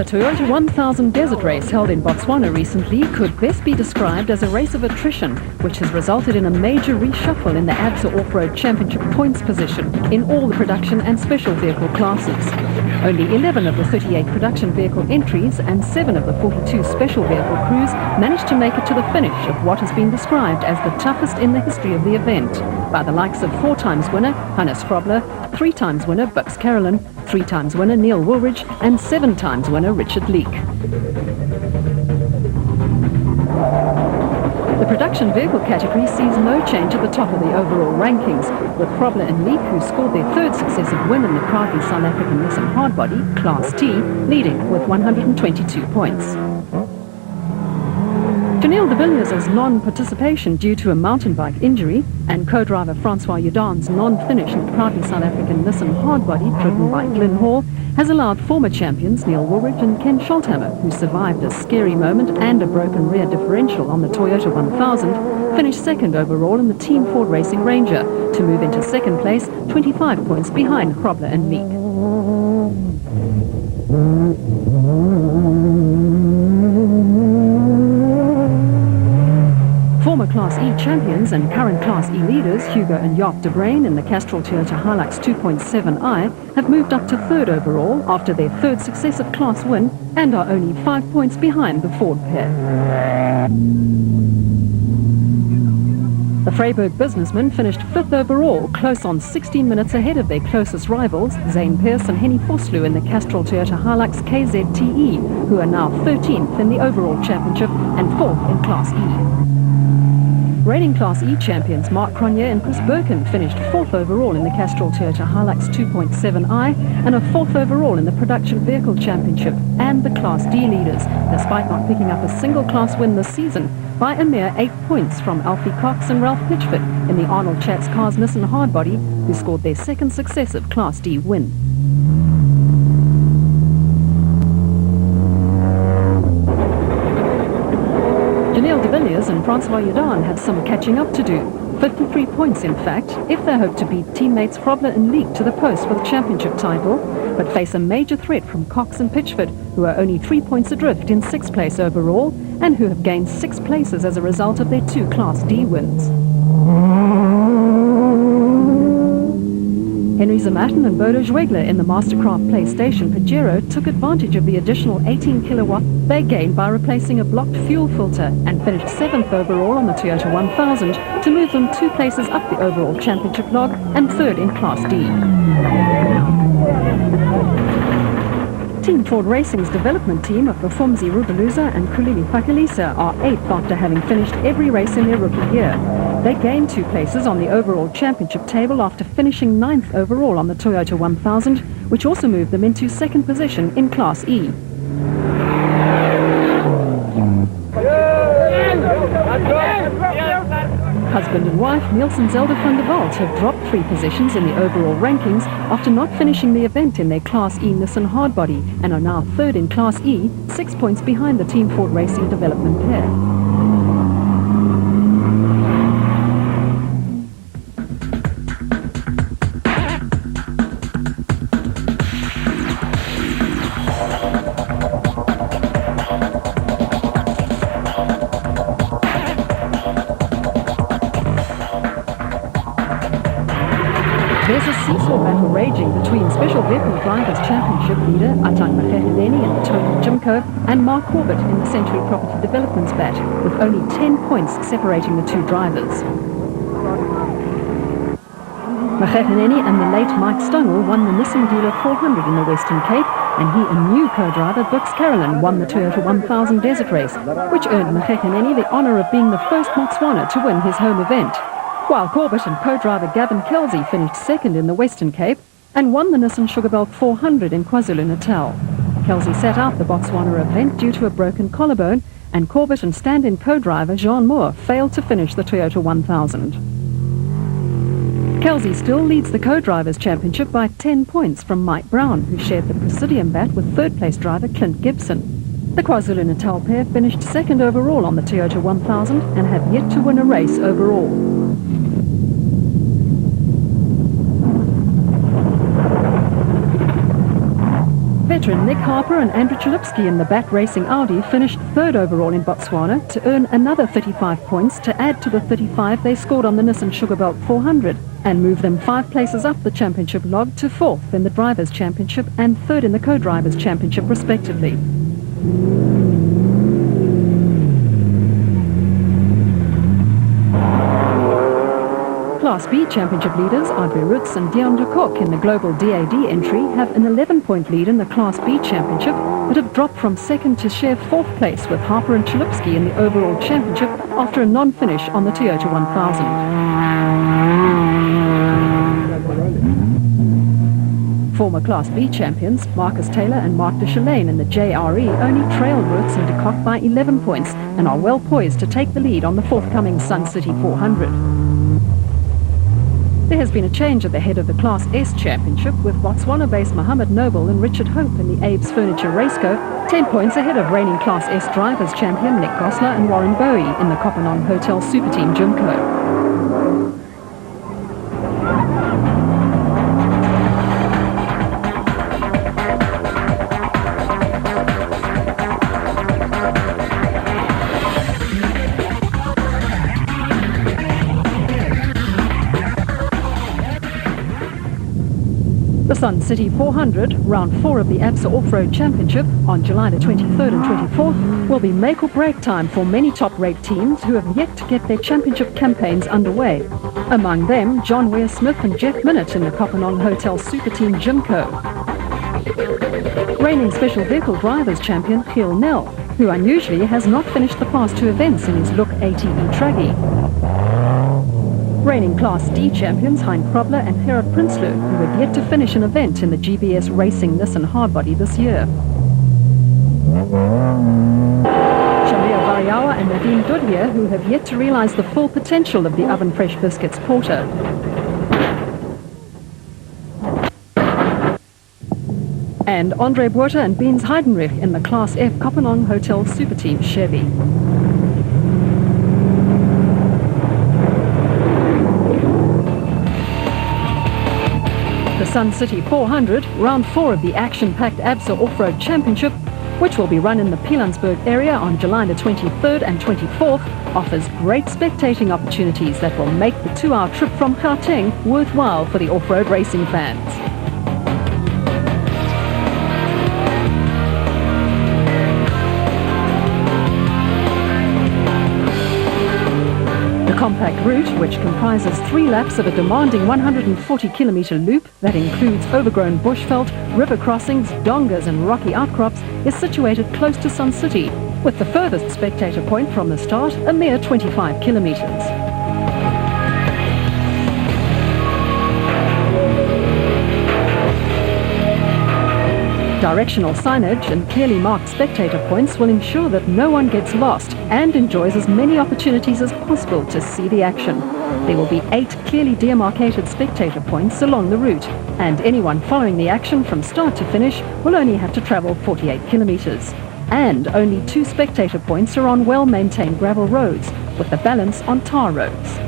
The Toyota 1000 Desert Race held in Botswana recently could best be described as a race of attrition, which has resulted in a major reshuffle in the ABSA Off-Road Championship points position in all the production and special vehicle classes. Only 11 of the 38 production vehicle entries and 7 of the 42 special vehicle crews managed to make it to the finish of what has been described as the toughest in the history of the event, by the likes of 4-times winner Hannes Frobler, 3-times winner Bux Carolyn, 3-times winner Neil Woolridge, and 7-times winner Richard Leek. The production vehicle category sees no change at the top of the overall rankings, with Frobler and Leek, who scored their third successive win in the proudly South African Nissan Hardbody, Class T, leading with 122 points. Janelle de Villiers' non-participation due to a mountain bike injury and co-driver Francois Udan's non-finish in the proudly South African Nissan Hardbody driven by Glyn Hall has allowed former champions Neil Woolridge and Ken Scholthammer, who survived a scary moment and a broken rear differential on the Toyota 1000, finish second overall in the Team Ford Racing Ranger to move into second place, 25 points behind Frobler and Leek. Former Class E champions and current Class E leaders Hugo and Jaap de Bruyn in the Castrol Toyota Hilux 2.7i have moved up to third overall after their third successive class win and are only 5 points behind the Ford pair. The Vryburg businessmen finished fifth overall, close on 16 minutes ahead of their closest rivals, Zane Pearce and Henny Vosloo in the Castrol Toyota Hilux KZTE, who are now 13th in the overall championship and 4th in Class E. Reigning Class E champions Mark Cronje and Chris Birkin finished 4th overall in the Castrol Toyota Hilux 2.7i and a 4th overall in the Production Vehicle Championship and the Class D leaders, despite not picking up a single class win this season, by a mere 8 points from Alfie Cox and Ralph Pitchford in the Arnold Chatz Cars Nissan Hardbody, who scored their second successive Class D win. Janelle de Villiers and Francois Udan have some catching up to do. 53 points, in fact, if they hope to beat teammates Frobler and Leek to the post for the championship title, but face a major threat from Cox and Pitchford, who are only 3 points adrift in 6th place overall and who have gained 6 places as a result of their 2 Class D wins. Henry Zamatin and Bodo Zwegler in the Mastercraft PlayStation Pajero took advantage of the additional 18 kilowatt they gained by replacing a blocked fuel filter and finished 7th overall on the Toyota 1000 to move them 2 places up the overall championship log and 3rd in Class D. Team Ford Racing's development team of Bafumzi Rubeluza and Kulili Pakalisa are 8th after having finished every race in their rookie year. They gained 2 places on the overall championship table after finishing 9th overall on the Toyota 1000, which also moved them into 2nd position in Class E. Husband and wife Nielsen Zelda van der Walt have dropped 3 positions in the overall rankings after not finishing the event in their Class E Nissan Hardbody and are now 3rd in Class E, 6 points behind the Team Ford Racing development pair. There's a seesaw battle raging between Special Vehicle Drivers Championship leader Atang Magegheleni in the Total Jimco and Mark Corbett in the Century Property Development's bat, with only 10 points separating the 2 drivers. Magegheleni and the late Mike Stungel won the Nissan Dealer 400 in the Western Cape, and he and new co-driver Bux Carolyn won the Toyota 1000 Desert Race, which earned Magegheleni the honour of being the first Botswana to win his home event, while Corbett and co-driver Gavin Kelsey finished 2nd in the Western Cape and won the Nissan Sugarbelt 400 in KwaZulu-Natal. Kelsey sat out the Botswana event due to a broken collarbone, and Corbett and stand-in co-driver Jean Moore failed to finish the Toyota 1000. Kelsey still leads the co-drivers championship by 10 points from Mike Brown, who shared the Presidium bat with 3rd place driver Clint Gibson. The KwaZulu-Natal pair finished 2nd overall on the Toyota 1000 and have yet to win a race overall. Veteran Nick Harper and Andrew Chalupsky in the Bat Racing Audi finished third overall in Botswana to earn another 35 points to add to the 35 they scored on the Nissan Sugarbelt 400 and move them 5 places up the championship log to 4th in the Drivers' Championship and 3rd in the Co-Drivers' Championship respectively. Class B Championship leaders Audrey Roots and Dion de Kock in the Global DAD entry have an 11-point lead in the Class B Championship, but have dropped from 2nd to share 4th place with Harper and Chalupsky in the overall championship after a non-finish on the Toyota 1000. Former Class B champions Marcus Taylor and Mark de Chalane in the JRE only trail Roots and de Kock by 11 points and are well poised to take the lead on the forthcoming Sun City 400. There has been a change at the head of the Class S Championship with Botswana-based Mohammed Noble and Richard Hope in the Abe's Furniture Raceco, 10 points ahead of reigning Class S Drivers Champion Nick Gosler and Warren Bowie in the Kopanong Hotel Super Team Jimco. The Sun City 400, round 4 of the ABSA Off-Road Championship on July the 23rd and 24th, will be make or break time for many top-rate teams who have yet to get their championship campaigns underway. Among them, John Ware Smith and Jeff Minnett in the Kopanong Hotel Super Team Jimco. Reigning Special Vehicle Drivers Champion Giel Nel, who unusually has not finished the past 2 events in his Look ATE Traggy. Reigning Class D champions Hein Krobler and Gerard Prinsloo, who have yet to finish an event in the GBS Racing Nissan Hardbody this year. Shamia Variawa and Nadine Dudlier, who have yet to realize the full potential of the Oven Fresh Biscuits Porter. And Andre Buerta and Beans Heidenrich in the Class F Kopanong Hotel Super Team Chevy. The Sun City 400, round 4 of the action-packed ABSA Off-Road Championship, which will be run in the Pilanesberg area on July the 23rd and 24th, offers great spectating opportunities that will make the 2-hour trip from Gauteng worthwhile for the off-road racing fans. The compact route, which comprises 3 laps of a demanding 140-kilometre loop that includes overgrown bushveld, river crossings, dongas and rocky outcrops, is situated close to Sun City, with the furthest spectator point from the start a mere 25 kilometres. Directional signage and clearly marked spectator points will ensure that no one gets lost and enjoys as many opportunities as possible to see the action. There will be 8 clearly demarcated spectator points along the route, and anyone following the action from start to finish will only have to travel 48 kilometres. And only 2 spectator points are on well-maintained gravel roads, with the balance on tar roads.